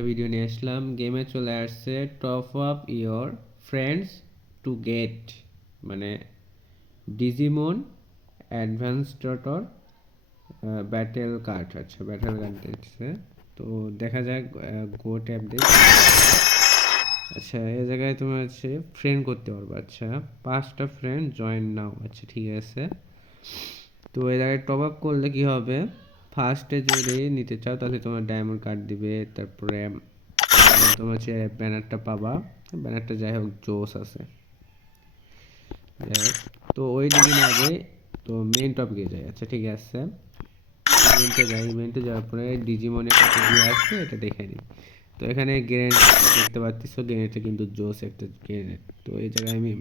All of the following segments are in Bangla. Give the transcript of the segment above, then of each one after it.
একটা ভিডিও নিয়ে আসলাম। গেমে চলে আসছে top up your friends to get মানে ডিজিমন অ্যাডভান্স ডটর ব্যাটেল কার্ড আচ্ছা ব্যাটেল কার্ড দিচ্ছে। তো দেখা যাক গো ট্যাব দিয়ে আচ্ছা এই জায়গায় তুমি হচ্ছে ফ্রেন্ড করতে পারবে। আচ্ছা পাঁচটা ফ্রেন্ড জয়েন নাও। আচ্ছা ঠিক আছে। তো এই জায়গায় টপ আপ করলে কি হবে? ফার্স্টে যদি নিতে চাও, তাহলে তোমার ডায়মন্ড কার্ড দিবে, তারপরে তোমার হচ্ছে ব্যানারটা পাবা ব্যানারটা যাই হোক জোস আছে। তো ওই দিকে আগে তো মেন টপিকে যাই। আচ্ছা ঠিক আছে। ইভেন্টে যাই ইভেন্টে যাওয়ার পরে ডিজিমনের কত দিয়ে আসছে, এটা দেখে নিই তো এখানে গ্রেনেড দেখতে পাচ্ছিস গ্রেনেডটা কিন্তু জোস একটা গ্রেনেড তো এই জায়গায় আমি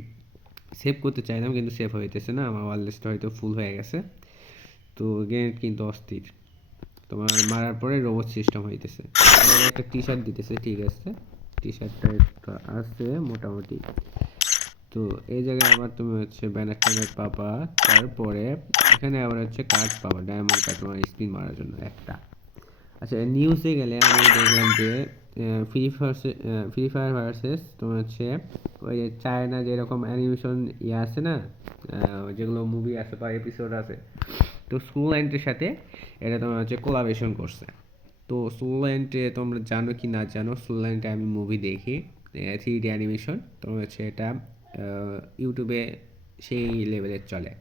সেভ করতে চাইলাম, কিন্তু সেভ হইতেছে না, আমার ওয়ারলেসটা হয়তো ফুল হয়ে গেছে। তো গ্রেনেড কিন্তু অস্থির। তোমার মারার পরে রোবট সিস্টেম হইতেছে। একটা টি শার্ট দিতেছে, ঠিক আছে? টি শার্টটা আছে মোটামুটি। তো এই জায়গায় আবার তুমি হচ্ছে ব্যানার ট্যানার পাবা। তারপরে এখানে আবার হচ্ছে কার্ড পাবা ডায়মন্ড কার্ড তোমার স্পিন মারার জন্য একটা। আচ্ছা নিউজে গেলে আমি দেখলাম যে Free Fire Free Fire versus তোমার হচ্ছে ওই যে চায়না যেরকম অ্যানিমেশন ইয়ে আছে না যেগুলো মুভি আছে বা এপিসোড আছে তো স্কুল অ্যান্টের সাথে এটা তোমার হচ্ছে কোলাবেশন করছে। তো স্কুল অ্যান্টে তোমরা জানো কি না জানো? স্কুল অ্যান্টে আমি মুভি দেখি থ্রি ডি অ্যানিমেশন তোমার হচ্ছে এটা ইউটিউবে সেই লেভেলের চলে।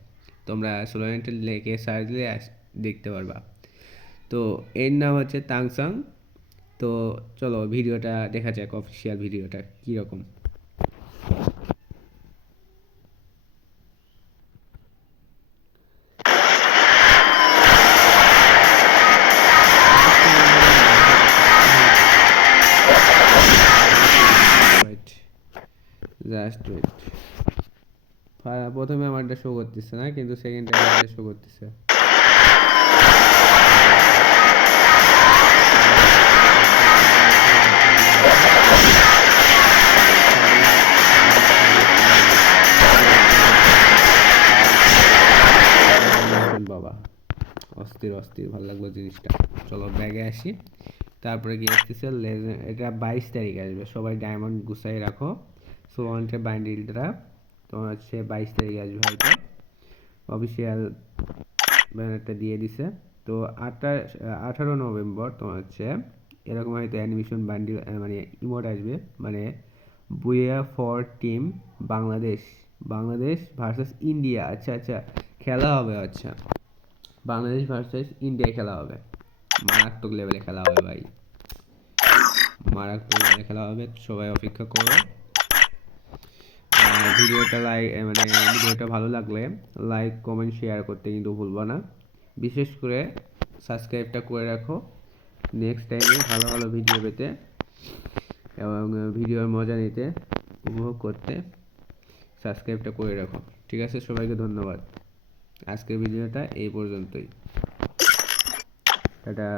তোমরা সোলোয়েন্টের লেগে সার্চ দিলে দেখতে পারবা। তো এর নাম হচ্ছে তাংসাং তো চলো ভিডিওটা দেখা যাক অফিসিয়াল ভিডিওটা কীরকম। জাস্ট ওয়েট প্রথমে আমারটা শো করতেছে না, কিন্তু সেকেন্ড টাইম শো করতেছে। অস্থির অস্থির, ভালো লাগল জিনিসটা। চলো ব্যাগে আসি। তারপরে কি আসতেছে এটা বাইশ তারিখ আসবে। সবাই ডায়মন্ড গুছাই রাখো। সো ওয়ান্টেড বান্ডিলটা তোমার হচ্ছে বাইশ তারিখ আসবে হয়তো অফিসিয়াল ব্যানারটা দিয়ে দিছে। তো আঠাশ, আঠারো নভেম্বর তোমার হচ্ছে এরকম হয়তো অ্যানিমেশন বান্ডিল মানে ইমোট আসবে। মানে booyah for team Bangladesh Bangladesh versus India আচ্ছা আচ্ছা খেলা হবে আচ্ছা। বাংলাদেশ ভার্সেস ইন্ডিয়া খেলা হবে। মারাত্মক লেভেলে খেলা হবে ভাই। মারাত্মক লেভেলে খেলা হবে। সবাই অপেক্ষা করো। ভিডিওটা লাইক মানে ভিডিওটা ভালো লাগলে লাইক কমেন্ট শেয়ার করতে কিন্তু ভুলবা না। বিশেষ করে সাবস্ক্রাইবটা করে রাখো। নেক্সট টাইমে ভালো ভালো ভিডিও পেতে এবং ভিডিওর মজা নিতে, উপভোগ করতে সাবস্ক্রাইবটা করে রাখো। ঠিক আছে? সবাইকে ধন্যবাদ। আজকের ভিডিওটা এই পর্যন্তই। টাটা।